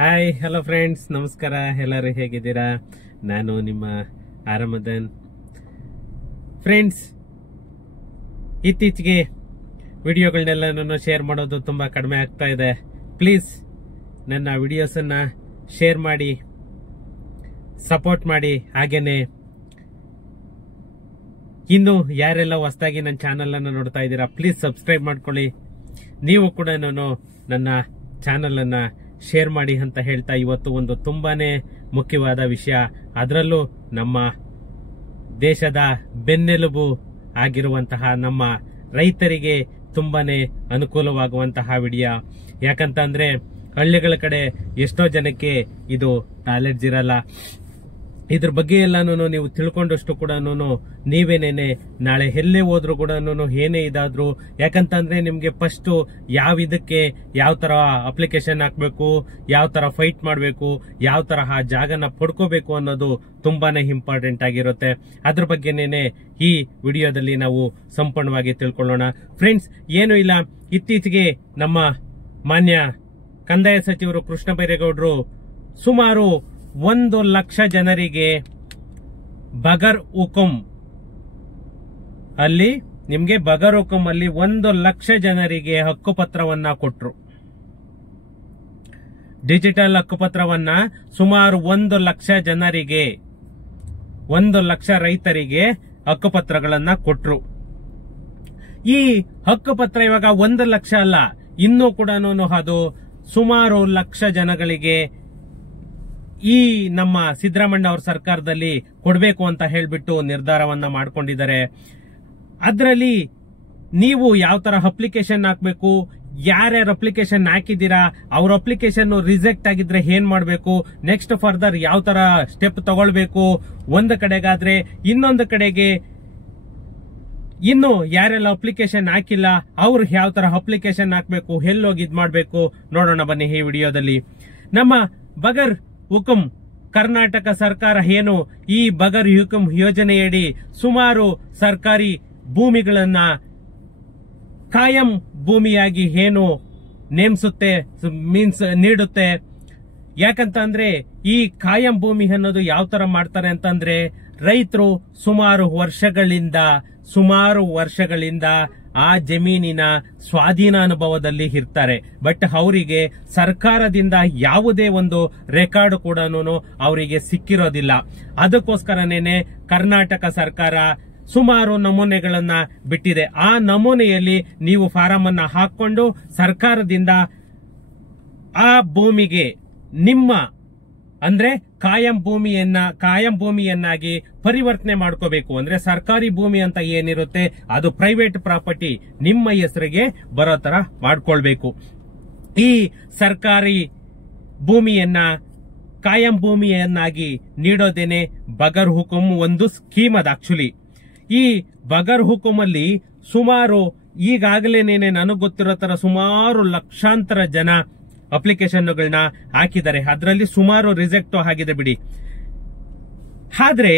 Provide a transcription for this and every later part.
Hi hello friends, ನಮಸ್ಕಾರ. ಎಲ್ಲರೂ ಹೇಗಿದ್ದೀರಾ? ನಾನು ನಿಮ್ಮ ಆರಾಮದನ್. ಫ್ರೆಂಡ್ಸ್, ಇತ್ತೀಚೆಗೆ ವಿಡಿಯೋಗಳನ್ನೆಲ್ಲ ಶೇರ್ ಮಾಡೋದು ತುಂಬಾ ಕಡಿಮೆ ಆಗ್ತಾ ಇದೆ. ಪ್ಲೀಸ್ ನನ್ನ ವಿಡಿಯೋಸ್ ಅನ್ನ ಶೇರ್ ಮಾಡಿ, ಸಪೋರ್ಟ್ ಮಾಡಿ. ಹಾಗೇನೆ ಇನ್ನು ಯಾರೆಲ್ಲ ಹೊಸದಾಗಿ ನನ್ನ ಚಾನೆಲ್ ಅನ್ನ ನೋಡ್ತಾ ಇದ್ದೀರಾ, ಪ್ಲೀಸ್ ಸಬ್ಸ್ಕ್ರೈಬ್ ಮಾಡ್ಕೊಳ್ಳಿ. ನೀವು ಕೂಡ ನನ್ನ ಚಾನೆಲ್ ಅನ್ನ ಶೇರ್ ಮಾಡಿ ಅಂತ ಹೇಳ್ತಾ, ಇವತ್ತು ಒಂದು ತುಂಬಾನೇ ಮುಖ್ಯವಾದ ವಿಷಯ, ಅದರಲ್ಲೂ ನಮ್ಮ ದೇಶದ ಬೆನ್ನೆಲುಬು ಆಗಿರುವಂತಹ ನಮ್ಮ ರೈತರಿಗೆ ತುಂಬಾನೇ ಅನುಕೂಲವಾಗುವಂತಹ ವಿಡಿಯೋ. ಯಾಕಂತಂದ್ರೆ ಹಳ್ಳಿಗಳ ಕಡೆ ಎಷ್ಟೋ ಜನಕ್ಕೆ ಇದು ನಾಲೆಡ್ಜ್ ಇರಲ್ಲ. ಇದ್ರ ಬಗ್ಗೆ ಎಲ್ಲಾನು ನೀವು ತಿಳ್ಕೊಂಡಷ್ಟು ಕೂಡ ನೀವೇನೇನೆ ನಾಳೆ ಎಲ್ಲೇ ಹೋದ್ರು ಕೂಡ ಏನೇ ಇದಾದ್ರು, ಯಾಕಂತಂದ್ರೆ ನಿಮ್ಗೆ ಫಸ್ಟ್ ಇದಕ್ಕೆ ಯಾವ ತರ ಅಪ್ಲಿಕೇಶನ್ ಹಾಕ್ಬೇಕು, ಯಾವ ತರ ಫೈಟ್ ಮಾಡಬೇಕು, ಯಾವ ತರಹ ಜಾಗನ ಪಡ್ಕೋಬೇಕು ಅನ್ನೋದು ತುಂಬಾನೇ ಇಂಪಾರ್ಟೆಂಟ್ ಆಗಿರುತ್ತೆ. ಅದ್ರ ಬಗ್ಗೆನೇನೆ ಈ ವಿಡಿಯೋದಲ್ಲಿ ನಾವು ಸಂಪೂರ್ಣವಾಗಿ ತಿಳ್ಕೊಳ್ಳೋಣ. ಫ್ರೆಂಡ್ಸ್, ಏನು ಇಲ್ಲ, ಇತ್ತೀಚೆಗೆ ನಮ್ಮ ಮಾನ್ಯ ಕಂದಾಯ ಸಚಿವರು ಕೃಷ್ಣ ಬೈರೇಗೌಡರು ಸುಮಾರು 1 ಲಕ್ಷ ಜನರಿಗೆ ಬಗರ್ ಹುಕುಂ ಅಲ್ಲಿ 1 ಲಕ್ಷ ಜನರಿಗೆ ಹಕ್ಕುಪತ್ರವನ್ನ ಕೊಟ್ರು. ಡಿಜಿಟಲ್ ಹಕ್ಕುಪತ್ರವನ್ನ ಸುಮಾರು 1 ಲಕ್ಷ ಜನರಿಗೆ, 1 ಲಕ್ಷ ರೈತರಿಗೆ ಹಕ್ಕುಪತ್ರಗಳನ್ನ ಕೊಟ್ರು. ಈ ಹಕ್ಕುಪತ್ರ ಇವಾಗ 1 ಲಕ್ಷ ಅಲ್ಲ, ಇನ್ನೂ ಕೂಡ ಅದು ಸುಮಾರು ಲಕ್ಷ ಜನಗಳಿಗೆ ಈ ನಮ್ಮ ಸಿದ್ದರಾಮಯ್ಯ ಅವರ ಸರ್ಕಾರದಲ್ಲಿ ಕೊಡಬೇಕು ಅಂತ ಹೇಳ್ಬಿಟ್ಟು ನಿರ್ಧಾರವನ್ನ ಮಾಡ್ಕೊಂಡಿದ್ದಾರೆ. ಅದರಲ್ಲಿ ನೀವು ಯಾವ ತರ ಅಪ್ಲಿಕೇಶನ್ ಹಾಕ್ಬೇಕು, ಯಾರ್ಯಾರು ಅಪ್ಲಿಕೇಶನ್ ಹಾಕಿದ್ದೀರಾ, ಅವ್ರ ಅಪ್ಲಿಕೇಶನ್ ರಿಜೆಕ್ಟ್ ಆಗಿದ್ರೆ ಏನ್ ಮಾಡಬೇಕು, ನೆಕ್ಸ್ಟ್ ಫರ್ದರ್ ಯಾವ ತರ ಸ್ಟೆಪ್ ತಗೊಳ್ಬೇಕು, ಒಂದು ಕಡೆಗಾದ್ರೆ ಇನ್ನೊಂದು ಕಡೆಗೆ ಇನ್ನು ಯಾರೆಲ್ಲ ಅಪ್ಲಿಕೇಶನ್ ಹಾಕಿಲ್ಲ ಅವ್ರು ಯಾವ ತರ ಅಪ್ಲಿಕೇಶನ್ ಹಾಕ್ಬೇಕು, ಎಲ್ಲೋಗಿ ಇದ್ ಮಾಡ್ಬೇಕು ನೋಡೋಣ ಬನ್ನಿ ಈ ವಿಡಿಯೋದಲ್ಲಿ. ನಮ್ಮ ಬಗರ್ ಹುಕುಂ ಕರ್ನಾಟಕ ಸರ್ಕಾರ ಏನು ಈ ಬಗರ್ ಹುಕುಂ ಯೋಜನೆಯಡಿ ಸುಮಾರು ಸರ್ಕಾರಿ ಭೂಮಿಗಳನ್ನ ಕಾಯಂ ಭೂಮಿಯಾಗಿ ಏನು ನೇಮಿಸುತ್ತೆ, ಮೀನ್ಸ್ ನೀಡುತ್ತೆ. ಯಾಕಂತಂದ್ರೆ ಈ ಕಾಯಂ ಭೂಮಿ ಅನ್ನೋದು ಯಾವ ತರ ಮಾಡ್ತಾರೆ ಅಂತಂದ್ರೆ, ರೈತರು ಸುಮಾರು ವರ್ಷಗಳಿಂದ ಆ ಜಮೀನಿನ ಸ್ವಾಧೀನ ಅನುಭವದಲ್ಲಿ ಇರ್ತಾರೆ. ಬಟ್ ಅವರಿಗೆ ಸರ್ಕಾರದಿಂದ ಯಾವುದೇ ಒಂದು ರೆಕಾರ್ಡ್ ಕೂಡ ಅವರಿಗೆ ಸಿಕ್ಕಿರೋದಿಲ್ಲ. ಅದಕ್ಕೋಸ್ಕರನೇನೆ ಕರ್ನಾಟಕ ಸರ್ಕಾರ ಸುಮಾರು ನಮೂನೆಗಳನ್ನ ಬಿಟ್ಟಿದೆ. ಆ ನಮೂನೆಯಲ್ಲಿ ನೀವು ಫಾರಂ ಅನ್ನ ಹಾಕೊಂಡು ಸರ್ಕಾರದಿಂದ ಆ ಭೂಮಿಗೆ ನಿಮ್ಮ ಅಂದ್ರೆ ಕಾಯಂ ಭೂಮಿಯನ್ನಾಗಿ ಪರಿವರ್ತನೆ ಮಾಡ್ಕೋಬೇಕು. ಅಂದ್ರೆ ಸರ್ಕಾರಿ ಭೂಮಿ ಅಂತ ಏನಿರುತ್ತೆ ಅದು ಪ್ರೈವೇಟ್ ಪ್ರಾಪರ್ಟಿ ನಿಮ್ಮ ಹೆಸರಿಗೆ ಬರೋ ತರ ಮಾಡ್ಕೊಳ್ಬೇಕು. ಈ ಸರ್ಕಾರಿ ಭೂಮಿಯನ್ನ ಕಾಯಂ ಭೂಮಿಯನ್ನಾಗಿ ನೀಡೋದೇನೆ ಬಗರ್ ಹುಕುಂ ಒಂದು ಸ್ಕೀಮ್ ಅದ. ಆಕ್ಚುಲಿ ಈ ಬಗರ್ ಹುಕುಂ ಅಲ್ಲಿ ಸುಮಾರು ಈಗಾಗಲೇನೇನೆ ನನಗೆ ಗೊತ್ತಿರೋ ತರ ಸುಮಾರು ಲಕ್ಷಾಂತರ ಜನ ಅಪ್ಲಿಕೇಶನ್ಗಳನ್ನ ಹಾಕಿದ್ದಾರೆ. ಅದರಲ್ಲಿ ಸುಮಾರು ರಿಜೆಕ್ಟ್ ಆಗಿದೆ ಬಿಡಿ. ಆದ್ರೆ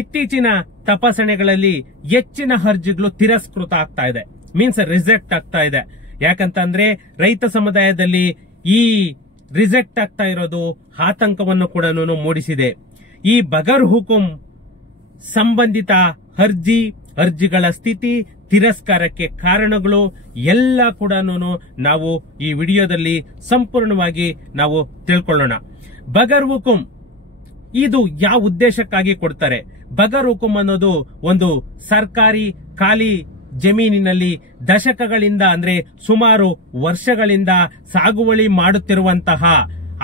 ಇತ್ತೀಚಿನ ತಪಾಸಣೆಗಳಲ್ಲಿ ಹೆಚ್ಚಿನ ಅರ್ಜಿಗಳು ತಿರಸ್ಕೃತ ಆಗ್ತಾ ಇದೆ, ಮೀನ್ಸ್ ರಿಜೆಕ್ಟ್ ಆಗ್ತಾ ಇದೆ. ಯಾಕಂತಂದ್ರೆ ರೈತ ಸಮುದಾಯದಲ್ಲಿ ಈ ರಿಜೆಕ್ಟ್ ಆಗ್ತಾ ಇರೋದು ಆತಂಕವನ್ನು ಕೂಡ ಮೂಡಿಸಿದೆ. ಈ ಬಗರ್ ಹುಕುಂ ಸಂಬಂಧಿತ ಅರ್ಜಿಗಳ ಸ್ಥಿತಿ, ತಿರಸ್ಕಾರಕ್ಕೆ ಕಾರಣಗಳು ಎಲ್ಲ ಕೂಡ ನಾವು ಈ ವಿಡಿಯೋದಲ್ಲಿ ಸಂಪೂರ್ಣವಾಗಿ ನಾವು ತಿಳ್ಕೊಳ್ಳೋಣ. ಬಗರ್ ಹುಕುಂ ಇದು ಯಾವ ಉದ್ದೇಶಕ್ಕಾಗಿ ಕೊಡ್ತಾರೆ? ಬಗರ್ ಹುಕುಂ ಅನ್ನೋದು ಒಂದು ಸರ್ಕಾರಿ ಖಾಲಿ ಜಮೀನಿನಲ್ಲಿ ದಶಕಗಳಿಂದ ಅಂದ್ರೆ ಸುಮಾರು ವರ್ಷಗಳಿಂದ ಸಾಗುವಳಿ ಮಾಡುತ್ತಿರುವಂತಹ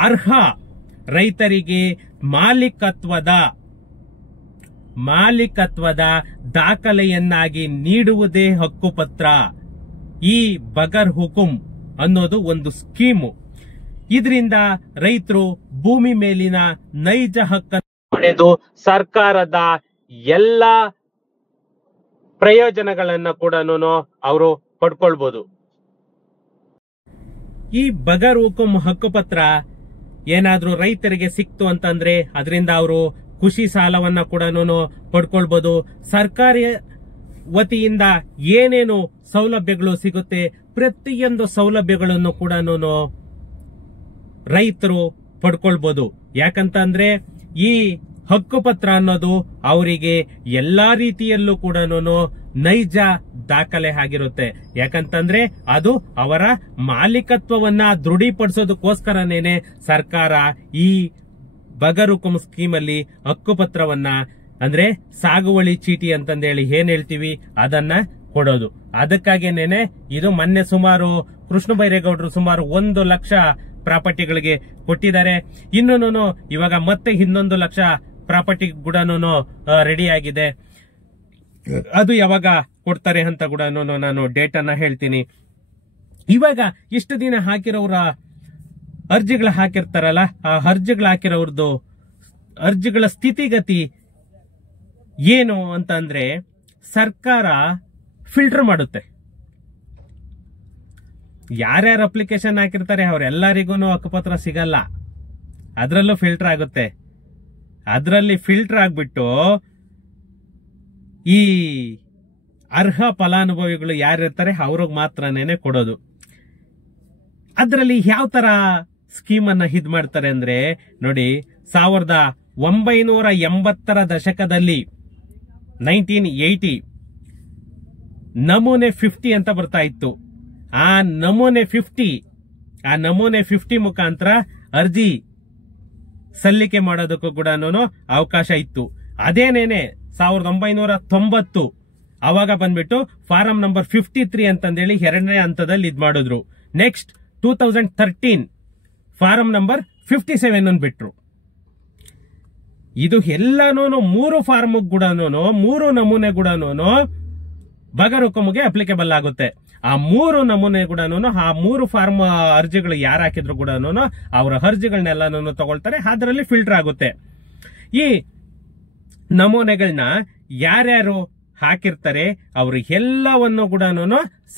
ಅರ್ಹ ರೈತರಿಗೆ ಮಾಲೀಕತ್ವದ ದಾಖಲೆಯನ್ನಾಗಿ ನೀಡುವುದೇ ಹಕ್ಕುಪತ್ರ. ಈ ಬಗರ್ ಹುಕುಂ ಅನ್ನೋದು ಒಂದು ಸ್ಕೀಮು. ಇದರಿಂದ ರೈತರು ಭೂಮಿ ಮೇಲಿನ ನೈಜ ಹಕ್ಕನ್ನು ಪಡೆದು ಸರ್ಕಾರದ ಎಲ್ಲ ಪ್ರಯೋಜನಗಳನ್ನ ಕೂಡ ಅವರು ಪಡ್ಕೊಳ್ಬಹುದು. ಈ ಬಗರ್ ಹುಕುಂ ಹಕ್ಕುಪತ್ರ ಏನಾದ್ರೂ ರೈತರಿಗೆ ಸಿಕ್ತು ಅಂತಂದ್ರೆ ಅದರಿಂದ ಅವರು ಕೃಷಿ ಸಾಲವನ್ನ ಕೂಡ ಪಡ್ಕೊಳ್ಬಹುದು. ಸರ್ಕಾರಿ ವತಿಯಿಂದ ಏನೇನು ಸೌಲಭ್ಯಗಳು ಸಿಗುತ್ತೆ, ಪ್ರತಿಯೊಂದು ಸೌಲಭ್ಯಗಳನ್ನು ಕೂಡ ರೈತರು ಪಡ್ಕೊಳ್ಬಹುದು. ಯಾಕಂತ ಅಂದ್ರೆ ಈ ಹಕ್ಕುಪತ್ರ ಅನ್ನೋದು ಅವರಿಗೆ ಎಲ್ಲಾ ರೀತಿಯಲ್ಲೂ ಕೂಡ ನೈಜ ದಾಖಲೆ ಆಗಿರುತ್ತೆ. ಯಾಕಂತಂದ್ರೆ ಅದು ಅವರ ಮಾಲೀಕತ್ವವನ್ನ ದೃಢೀಪಡಿಸೋದಕ್ಕೋಸ್ಕರನೇನೆ ಸರ್ಕಾರ ಈ ಬಗರುಕುಂ ಸ್ಕೀಮ್ ಅಲ್ಲಿ ಹಕ್ಕುಪತ್ರವನ್ನ ಅಂದ್ರೆ ಸಾಗುವಳಿ ಚೀಟಿ ಅಂತಂದೇಳಿ ಏನ್ ಹೇಳ್ತೀವಿ ಅದನ್ನ ಕೊಡೋದು. ಅದಕ್ಕಾಗೇನೇನೆ ಇದು ಮೊನ್ನೆ ಸುಮಾರು ಕೃಷ್ಣ ಬೈರೇಗೌಡರು ಸುಮಾರು 1 ಲಕ್ಷ ಪ್ರಾಪರ್ಟಿಗಳಿಗೆ ಕೊಟ್ಟಿದ್ದಾರೆ. ಇನ್ನೂ ಇವಾಗ ಮತ್ತೆ 1 ಲಕ್ಷ ಪ್ರಾಪರ್ಟಿ ಕೂಡ ರೆಡಿ ಆಗಿದೆ. ಅದು ಯಾವಾಗ ಕೊಡ್ತಾರೆ ಅಂತ ಕೂಡ ನಾನು ಡೇಟ್ ಅನ್ನ ಹೇಳ್ತೀನಿ. ಇವಾಗ ಇಷ್ಟು ದಿನ ಹಾಕಿರೋರ ಅರ್ಜಿಗಳು ಹಾಕಿರ್ತಾರಲ್ಲ, ಆ ಅರ್ಜಿಗಳು ಹಾಕಿರೋರ್ದು ಅರ್ಜಿಗಳ ಸ್ಥಿತಿಗತಿ ಏನು ಅಂತ ಅಂದ್ರೆ ಸರ್ಕಾರ ಫಿಲ್ಟರ್ ಮಾಡುತ್ತೆ. ಯಾರ್ಯಾರು ಅಪ್ಲಿಕೇಶನ್ ಹಾಕಿರ್ತಾರೆ ಅವರೆಲ್ಲರಿಗೂ ಹಕ್ಕುಪತ್ರ ಸಿಗಲ್ಲ, ಅದರಲ್ಲೂ ಫಿಲ್ಟರ್ ಆಗುತ್ತೆ. ಅದರಲ್ಲಿ ಫಿಲ್ಟರ್ ಆಗ್ಬಿಟ್ಟು ಈ ಅರ್ಹ ಫಲಾನುಭವಿಗಳು ಯಾರಿರ್ತಾರೆ ಅವ್ರಿಗೆ ಮಾತ್ರನೇ ಕೊಡೋದು. ಅದರಲ್ಲಿ ಯಾವ ತರ ಸ್ಕೀಮ್ ಅನ್ನ ಇದ್ ಮಾಡ್ತಾರೆ ಅಂದ್ರೆ ನೋಡಿ, 1980ರ ದಶಕದಲ್ಲಿ 1980 ನಮೂನೆ 50 ಅಂತ ಬರ್ತಾ ಇತ್ತು. ಆ ನಮೂನೆ 50 ಮುಖಾಂತರ ಅರ್ಜಿ ಸಲ್ಲಿಕೆ ಮಾಡೋದಕ್ಕೂ ಕೂಡ ಅವಕಾಶ ಇತ್ತು. ಅದೇನೇನೆ 1990 ಅವಾಗ ಬಂದ್ಬಿಟ್ಟು ಫಾರಂ ನಂಬರ್ 53 ಅಂತಂದೇಳಿ 2ನೇ ಹಂತದಲ್ಲಿ ಇದ್ ಮಾಡಿದ್ರು. ನೆಕ್ಸ್ಟ್ 2013 ಫಾರಂ ನಂಬರ್ 57 ಅನ್ನು ಬಿಟ್ರು. ಇದು ಎಲ್ಲಾನು 3 ಫಾರ್ಮ್ ಕೂಡ 3 ನಮೂನೆ ಕೂಡ ಬಗರುಕುಂಗೆ ಅಪ್ಲಿಕೇಬಲ್ ಆಗುತ್ತೆ. ಆ 3 ನಮೂನೆ ಕೂಡ ಆ 3 ಫಾರ್ಮ್ ಅರ್ಜಿಗಳು ಯಾರು ಹಾಕಿದ್ರು ಕೂಡ ಅವರ ಅರ್ಜಿಗಳನ್ನೆಲ್ಲ ತಗೊಳ್ತಾರೆ. ಅದರಲ್ಲಿ ಫಿಲ್ಟರ್ ಆಗುತ್ತೆ. ಈ ನಮೂನೆಗಳನ್ನ ಯಾರ್ಯಾರು ಹಾಕಿರ್ತಾರೆ ಅವರು ಎಲ್ಲವನ್ನು ಕೂಡ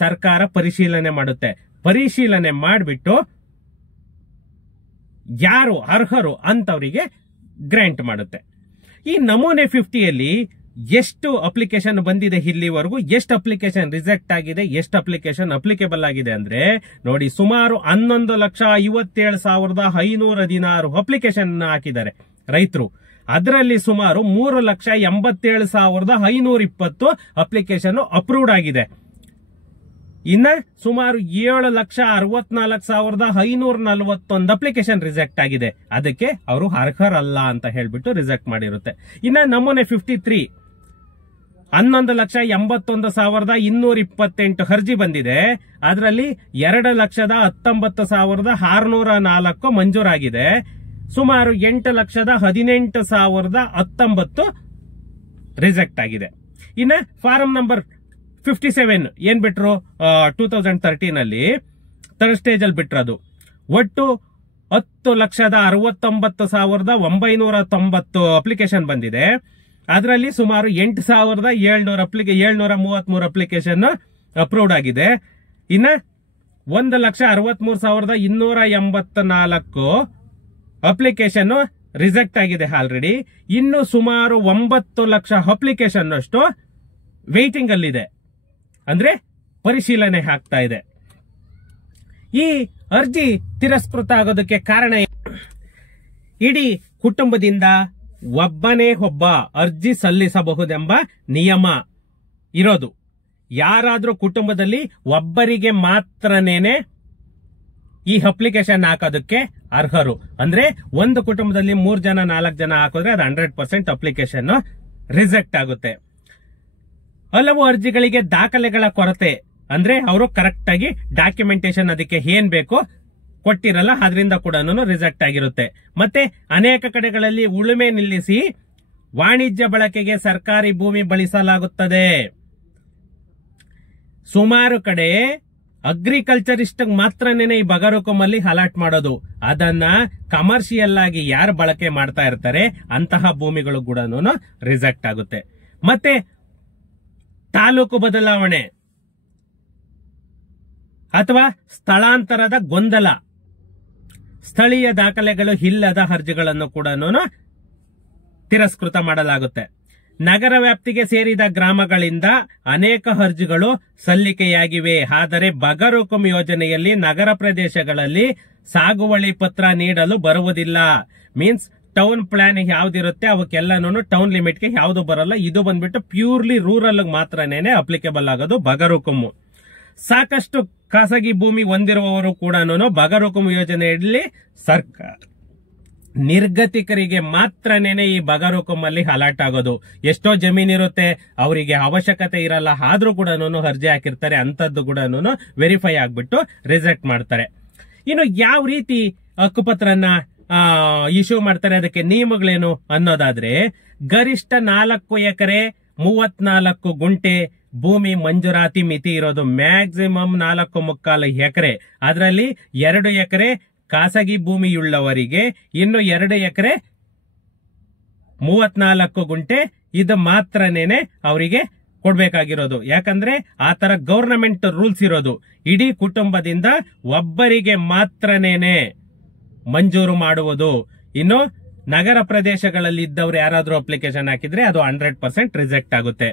ಸರ್ಕಾರ ಪರಿಶೀಲನೆ ಮಾಡುತ್ತೆ. ಪರಿಶೀಲನೆ ಮಾಡಿಬಿಟ್ಟು ಯಾರು ಅರ್ಹರು ಅಂತವರಿಗೆ ಗ್ರಾಂಟ್ ಮಾಡುತ್ತೆ. ಈ ನಮೂನೆ 50ಯಲ್ಲಿ ಎಷ್ಟು ಅಪ್ಲಿಕೇಶನ್ ಬಂದಿದೆ ಇಲ್ಲಿವರೆಗೂ, ಎಷ್ಟು ಅಪ್ಲಿಕೇಶನ್ ರಿಜೆಕ್ಟ್ ಆಗಿದೆ, ಎಷ್ಟು ಅಪ್ಲಿಕೇಶನ್ ಅಪ್ಲಿಕೇಬಲ್ ಆಗಿದೆ ಅಂದ್ರೆ ನೋಡಿ, ಸುಮಾರು 11,57,516 ಅಪ್ಲಿಕೇಶನ್ ಹಾಕಿದ್ದಾರೆ ರೈತರು. ಅದರಲ್ಲಿ ಸುಮಾರು 3,87,520 ಅಪ್ಲಿಕೇಶನ್ ಅಪ್ರೂವ್ಡ್ ಆಗಿದೆ. ಇನ್ನ ಸುಮಾರು 7,64,541 ಅಪ್ಲಿಕೇಶನ್ ರಿಜೆಕ್ಟ್ ಆಗಿದೆ. ಅದಕ್ಕೆ ಅವರು ಅರ್ಹರಲ್ಲ ಅಂತ ಹೇಳ್ಬಿಟ್ಟು ರಿಜೆಕ್ಟ್ ಮಾಡಿರುತ್ತೆ. ಇನ್ನ ನಮೂನೆ 53 11,81,228 ಅರ್ಜಿ ಬಂದಿದೆ. ಅದರಲ್ಲಿ 2,19,604 ಮಂಜೂರಾಗಿದೆ. ಸುಮಾರು 8,18,19 ರಿಜೆಕ್ಟ್ ಆಗಿದೆ. ಇನ್ನ ಫಾರಂ ನಂಬರ್ 57 ಏನ್ ಬಿಟ್ರು 2013 ಅಲ್ಲಿ ಥರ್ಡ್ ಸ್ಟೇಜ್ ಅಲ್ಲಿ ಬಿಟ್ರದು. ಒಟ್ಟು 10,69,990 ಅಪ್ಲಿಕೇಶನ್ ಬಂದಿದೆ. ಅದರಲ್ಲಿ ಸುಮಾರು 8,733 ಅಪ್ಲಿಕೇಶನ್ ಅಪ್ರೂವ್ಡ್ ಆಗಿದೆ. ಇನ್ನ 1,63,284 ಅಪ್ಲಿಕೇಶನ್ ರಿಜೆಕ್ಟ್ ಆಗಿದೆ ಆಲ್ರೆಡಿ. ಇನ್ನು ಸುಮಾರು 9 ಲಕ್ಷ ಅಪ್ಲಿಕೇಶನ್ ಅಷ್ಟು ವೇಟಿಂಗ್ ಅಲ್ಲಿದೆ, ಅಂದ್ರೆ ಪರಿಶೀಲನೆ ಆಗ್ತಾ ಇದೆ. ಈ ಅರ್ಜಿ ತಿರಸ್ಕೃತ ಆಗೋದಕ್ಕೆ ಕಾರಣ ಇಡೀ ಕುಟುಂಬದಿಂದ ಒಬ್ಬನೇ ಒಬ್ಬ ಅರ್ಜಿ ಸಲ್ಲಿಸಬಹುದೆಂಬ ನಿಯಮ ಇರೋದು. ಯಾರಾದ್ರೂ ಕುಟುಂಬದಲ್ಲಿ ಒಬ್ಬರಿಗೆ ಮಾತ್ರನೇನೆ ಈ ಅಪ್ಲಿಕೇಶನ್ ಹಾಕೋದಕ್ಕೆ ಅರ್ಹರು. ಅಂದ್ರೆ ಒಂದು ಕುಟುಂಬದಲ್ಲಿ 3 ಜನ 4 ಜನ ಹಾಕಿದ್ರೆ ಅದು 100% ಅಪ್ಲಿಕೇಶನ್ ರಿಜೆಕ್ಟ್ ಆಗುತ್ತೆ. ಹಲವು ಅರ್ಜಿಗಳಿಗೆ ದಾಖಲೆಗಳ ಕೊರತೆ, ಅಂದ್ರೆ ಅವರು ಕರೆಕ್ಟ್ ಆಗಿ ಡಾಕ್ಯುಮೆಂಟೇಶನ್ ಅದಕ್ಕೆ ಏನ್ ಬೇಕೋ ಕೊಟ್ಟಿರಲ್ಲ, ಅದರಿಂದ ಕೂಡ ರಿಜೆಕ್ಟ್ ಆಗಿರುತ್ತೆ. ಮತ್ತೆ ಅನೇಕ ಕಡೆಗಳಲ್ಲಿ ಉಳುಮೆ ನಿಲ್ಲಿಸಿ ವಾಣಿಜ್ಯ ಬಳಕೆಗೆ ಸರ್ಕಾರಿ ಭೂಮಿ ಬಳಸಲಾಗುತ್ತದೆ. ಸುಮಾರು ಕಡೆ ಅಗ್ರಿಕಲ್ಚರಿಸ್ಟ್ ಮಾತ್ರನೇ ಈ ಬಗರುಕುಂಲ್ಲಿ ಅಲಾಟ್ ಮಾಡೋದು. ಅದನ್ನ ಕಮರ್ಷಿಯಲ್ ಆಗಿ ಯಾರು ಬಳಕೆ ಮಾಡ್ತಾ ಇರ್ತಾರೆ ಅಂತಹ ಭೂಮಿಗಳು ಕೂಡ ರಿಜೆಕ್ಟ್ ಆಗುತ್ತೆ. ಮತ್ತೆ ತಾಲೂಕು ಬದಲಾವಣೆ ಅಥವಾ ಸ್ಥಳಾಂತರದ ಗೊಂದಲ, ಸ್ಥಳೀಯ ದಾಖಲೆಗಳು ಇಲ್ಲದ ಅರ್ಜಿಗಳನ್ನು ಕೂಡ ತಿರಸ್ಕೃತ ಮಾಡಲಾಗುತ್ತೆ. ನಗರ ವ್ಯಾಪ್ತಿಗೆ ಸೇರಿದ ಗ್ರಾಮಗಳಿಂದ ಅನೇಕ ಅರ್ಜಿಗಳು ಸಲ್ಲಿಕೆಯಾಗಿವೆ. ಆದರೆ ಬಗರುಕುಂ ಯೋಜನೆಯಲ್ಲಿ ನಗರ ಪ್ರದೇಶಗಳಲ್ಲಿ ಸಾಗುವಳಿ ಪತ್ರ ನೀಡಲು ಬರುವುದಿಲ್ಲ. ಮೀನ್ಸ್ ಟೌನ್ ಪ್ಲಾನ್ ಯಾವ್ದಿರುತ್ತೆ ಅವಕ್ಕೆಲ್ಲನೂ ಟೌನ್ ಲಿಮಿಟ್ಗೆ ಯಾವ್ದು ಬರಲ್ಲ. ಇದು ಬಂದ್ಬಿಟ್ಟು ಪ್ಯೂರ್ಲಿ ರೂರಲ್ ಮಾತ್ರನೇ ಅಪ್ಲಿಕೇಬಲ್ ಆಗೋದು ಬಗರುಕುಂ. ಸಾಕಷ್ಟು ಖಾಸಗಿ ಭೂಮಿ ಹೊಂದಿರುವವರು ಕೂಡ ಬಗರುಕುಂ ಯೋಜನೆಯಲ್ಲಿ ಸರ್ಕಾರ ನಿರ್ಗತಿಕರಿಗೆ ಮಾತ್ರನೇ ಈ ಬಗರುಕುಂ ಅಲ್ಲಿ ಅಲಾಟ್ ಆಗೋದು. ಎಷ್ಟೋ ಜಮೀನಿರುತ್ತೆ, ಅವರಿಗೆ ಅವಶ್ಯಕತೆ ಇರಲ್ಲ, ಆದ್ರೂ ಕೂಡ ಅರ್ಜಿ ಹಾಕಿರ್ತಾರೆ, ಅಂತದ್ದು ಕೂಡ ವೆರಿಫೈ ಆಗ್ಬಿಟ್ಟು ರಿಜೆಕ್ಟ್ ಮಾಡ್ತಾರೆ. ಇನ್ನು ಯಾವ ರೀತಿ ಹಕ್ಕುಪತ್ರನ ಇಶ್ಯೂ ಮಾಡ್ತಾರೆ, ಅದಕ್ಕೆ ನಿಯಮಗಳೇನು ಅನ್ನೋದಾದ್ರೆ, ಗರಿಷ್ಠ 4 ಎಕರೆ 34 ಗುಂಟೆ ಭೂಮಿ ಮಂಜೂರಾತಿ ಮಿತಿ ಇರೋದು. ಮ್ಯಾಕ್ಸಿಮಮ್ 4.25 ಎಕರೆ. ಅದರಲ್ಲಿ 2 ಎಕರೆ ಖಾಸಗಿ ಭೂಮಿಯುಳ್ಳವರಿಗೆ, ಇನ್ನು 2 ಎಕರೆ 34 ಗುಂಟೆ ಇದು ಮಾತ್ರನೇನೆ ಅವರಿಗೆ ಕೊಡ್ಬೇಕಾಗಿರೋದು. ಯಾಕಂದ್ರೆ ಆ ತರ ಗವರ್ನಮೆಂಟ್ ರೂಲ್ಸ್ ಇರೋದು. ಇಡೀ ಕುಟುಂಬದಿಂದ ಒಬ್ಬರಿಗೆ ಮಾತ್ರನೇನೆ ಮಂಜೂರು ಮಾಡುವುದು. ಇನ್ನು ನಗರ ಪ್ರದೇಶಗಳಲ್ಲಿ ಇದ್ದವರು ಯಾರಾದ್ರೂ ಅಪ್ಲಿಕೇಶನ್ ಹಾಕಿದ್ರೆ ಅದು 100% ರಿಜೆಕ್ಟ್ ಆಗುತ್ತೆ.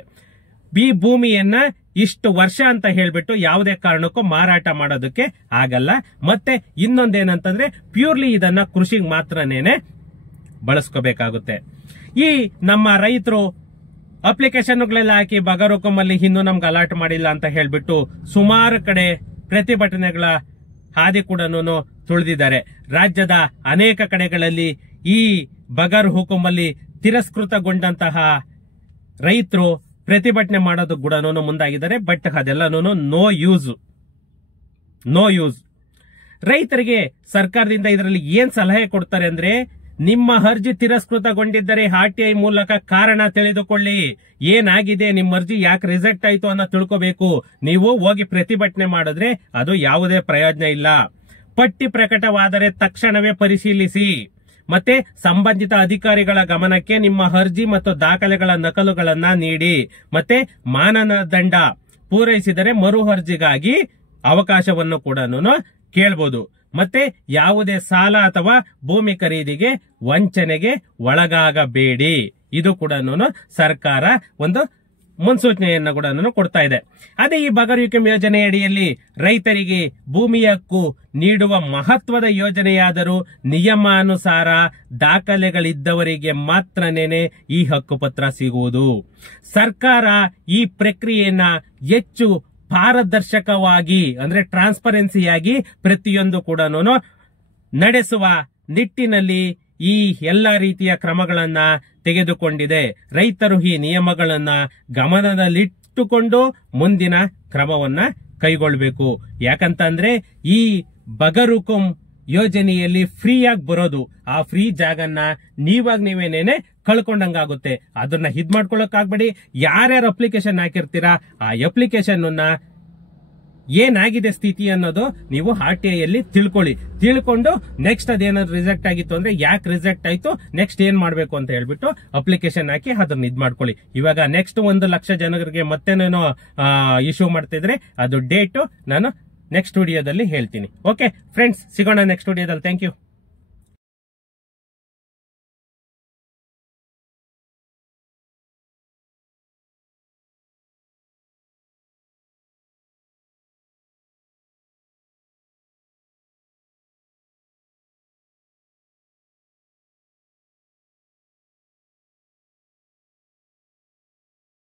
ಈ ಭೂಮಿಯನ್ನ ಇಷ್ಟು ವರ್ಷ ಅಂತ ಹೇಳ್ಬಿಟ್ಟು ಯಾವುದೇ ಕಾರಣಕ್ಕೂ ಮಾರಾಟ ಮಾಡೋದಕ್ಕೆ ಆಗಲ್ಲ. ಮತ್ತೆ ಇನ್ನೊಂದೇನಂತಂದ್ರೆ ಪ್ಯೂರ್ಲಿ ಇದನ್ನ ಕೃಷಿಗೆ ಮಾತ್ರನೇನೆ ಬಳಸ್ಕೋಬೇಕಾಗುತ್ತೆ. ಈ ನಮ್ಮ ರೈತರು ಅಪ್ಲಿಕೇಶನ್ಗಳೆಲ್ಲ ಹಾಕಿ ಬಗರುಕುಂ ಅಲ್ಲಿ ಇನ್ನೂ ನಮ್ಗೆ ಅಲಾಟ್ ಮಾಡಿಲ್ಲ ಅಂತ ಹೇಳ್ಬಿಟ್ಟು ಸುಮಾರು ಕಡೆ ಪ್ರತಿಭಟನೆಗಳ ಹಾದಿ ಕೂಡ ತುಳಿದಿದ್ದಾರೆ. ರಾಜ್ಯದ ಅನೇಕ ಕಡೆಗಳಲ್ಲಿ ಈ ಬಗರುಕುಂ ಅಲ್ಲಿ ತಿರಸ್ಕೃತಗೊಂಡಂತಹ ರೈತರು ಪ್ರತಿಭಟನೆ ಮಾಡೋದು ಕೂಡ ಮುಂದಾಗಿದ್ದಾರೆ. ಬಟ್ ಅದೆಲ್ಲನೂ ನೋ ಯೂಸ್. ರೈತರಿಗೆ ಸರ್ಕಾರದಿಂದ ಇದರಲ್ಲಿ ಏನ್ ಸಲಹೆ ಕೊಡ್ತಾರೆ ಅಂದ್ರೆ, ನಿಮ್ಮ ಅರ್ಜಿ ತಿರಸ್ಕೃತಗೊಂಡಿದ್ದರೆ RTI ಮೂಲಕ ಕಾರಣ ತಿಳಿದುಕೊಳ್ಳಿ. ಏನಾಗಿದೆ, ನಿಮ್ಮ ಅರ್ಜಿ ಯಾಕೆ ರಿಜೆಕ್ಟ್ ಆಯ್ತು ಅನ್ನೋ ತಿಳ್ಕೋಬೇಕು. ನೀವು ಹೋಗಿ ಪ್ರತಿಭಟನೆ ಮಾಡಿದ್ರೆ ಅದು ಯಾವುದೇ ಪ್ರಯೋಜನ ಇಲ್ಲ. ಪಟ್ಟಿ ಪ್ರಕಟವಾದರೆ ತಕ್ಷಣವೇ ಪರಿಶೀಲಿಸಿ. ಮತ್ತೆ ಸಂಬಂಧಿತ ಅಧಿಕಾರಿಗಳ ಗಮನಕ್ಕೆ ನಿಮ್ಮ ಅರ್ಜಿ ಮತ್ತು ದಾಖಲೆಗಳ ನಕಲುಗಳನ್ನ ನೀಡಿ. ಮತ್ತೆ ಮಾನದಂಡ ಪೂರೈಸಿದರೆ ಮರು ಅರ್ಜಿಗಾಗಿ ಅವಕಾಶವನ್ನು ಕೂಡ ಕೇಳಬಹುದು. ಮತ್ತೆ ಯಾವುದೇ ಸಾಲ ಅಥವಾ ಭೂಮಿ ಖರೀದಿಗೆ ವಂಚನೆಗೆ ಒಳಗಾಗಬೇಡಿ. ಇದು ಕೂಡ ಸರ್ಕಾರ ಒಂದು ಮುನ್ಸೂಚನೆಯನ್ನು ಕೂಡ ಕೊಡ್ತಾ ಇದೆ. ಅದೇ ಈ ಬಗರುಕುಂ ಯೋಜನೆ ಅಡಿಯಲ್ಲಿ ರೈತರಿಗೆ ಭೂಮಿ ಹಕ್ಕು ನೀಡುವ ಮಹತ್ವದ ಯೋಜನೆಯಾದರೂ ನಿಯಮಾನುಸಾರ ದಾಖಲೆಗಳಿದ್ದವರಿಗೆ ಮಾತ್ರನೇನೆ ಈ ಹಕ್ಕುಪತ್ರ ಸಿಗುವುದು. ಸರ್ಕಾರ ಈ ಪ್ರಕ್ರಿಯೆಯನ್ನ ಹೆಚ್ಚು ಪಾರದರ್ಶಕವಾಗಿ ಅಂದ್ರೆ ಟ್ರಾನ್ಸ್ಪರೆನ್ಸಿಯಾಗಿ ಪ್ರತಿಯೊಂದು ಕೂಡ ನಡೆಸುವ ನಿಟ್ಟಿನಲ್ಲಿ ಈ ಎಲ್ಲ ರೀತಿಯ ಕ್ರಮಗಳನ್ನ ತೆಗೆದುಕೊಂಡಿದೆ. ರೈತರು ಈ ನಿಯಮಗಳನ್ನ ಗಮನದಲ್ಲಿಟ್ಟುಕೊಂಡು ಮುಂದಿನ ಕ್ರಮವನ್ನ ಕೈಗೊಳ್ಳಬೇಕು. ಯಾಕಂತಂದ್ರೆ ಈ ಬಗರುಕುಂ ಯೋಜನೆಯಲ್ಲಿ ಫ್ರೀಯಾಗಿ ಬರೋದು, ಆ ಫ್ರೀ ಜಾಗನ್ನ ನೀವೇನೇನೆ ಕಳ್ಕೊಂಡಂಗಾಗುತ್ತೆ. ಅದನ್ನ ಇದ್ ಮಾಡ್ಕೊಳಕ್ಕಾಗ್ಬೇಡಿ. ಯಾರ್ಯಾರು ಅಪ್ಲಿಕೇಶನ್ ಹಾಕಿರ್ತೀರಾ ಆ ಅಪ್ಲಿಕೇಶನ್ ಏನಾಗಿದೆ ಸ್ಥಿತಿ ಅನ್ನೋದು ನೀವು RTI ಅಲ್ಲಿ ತಿಳ್ಕೊಂಡು ನೆಕ್ಸ್ಟ್ ಅದೇನಾದ್ರು ರಿಜೆಕ್ಟ್ ಆಗಿತ್ತು ಅಂದ್ರೆ ಯಾಕೆ ರಿಜೆಕ್ಟ್ ಆಯ್ತು, ನೆಕ್ಸ್ಟ್ ಏನ್ ಮಾಡ್ಬೇಕು ಅಂತ ಹೇಳ್ಬಿಟ್ಟು ಅಪ್ಲಿಕೇಶನ್ ಹಾಕಿ ಅದನ್ನ ಇದ್ ಮಾಡ್ಕೊಳ್ಳಿ. ಇವಾಗ ನೆಕ್ಸ್ಟ್ 1 ಲಕ್ಷ ಜನರಿಗೆ ಮತ್ತೆ ನಾನು ಇಶ್ಯೂ ಮಾಡ್ತಿದ್ರೆ ಅದು ಡೇಟ್ ನಾನು ನೆಕ್ಸ್ಟ್ ವಿಡಿಯೋದಲ್ಲಿ ಹೇಳ್ತೀನಿ. ಓಕೆ ಫ್ರೆಂಡ್ಸ್, ಸಿಗೋಣ ನೆಕ್ಸ್ಟ್ ವಿಡಿಯೋದಲ್ಲಿ. Thank you.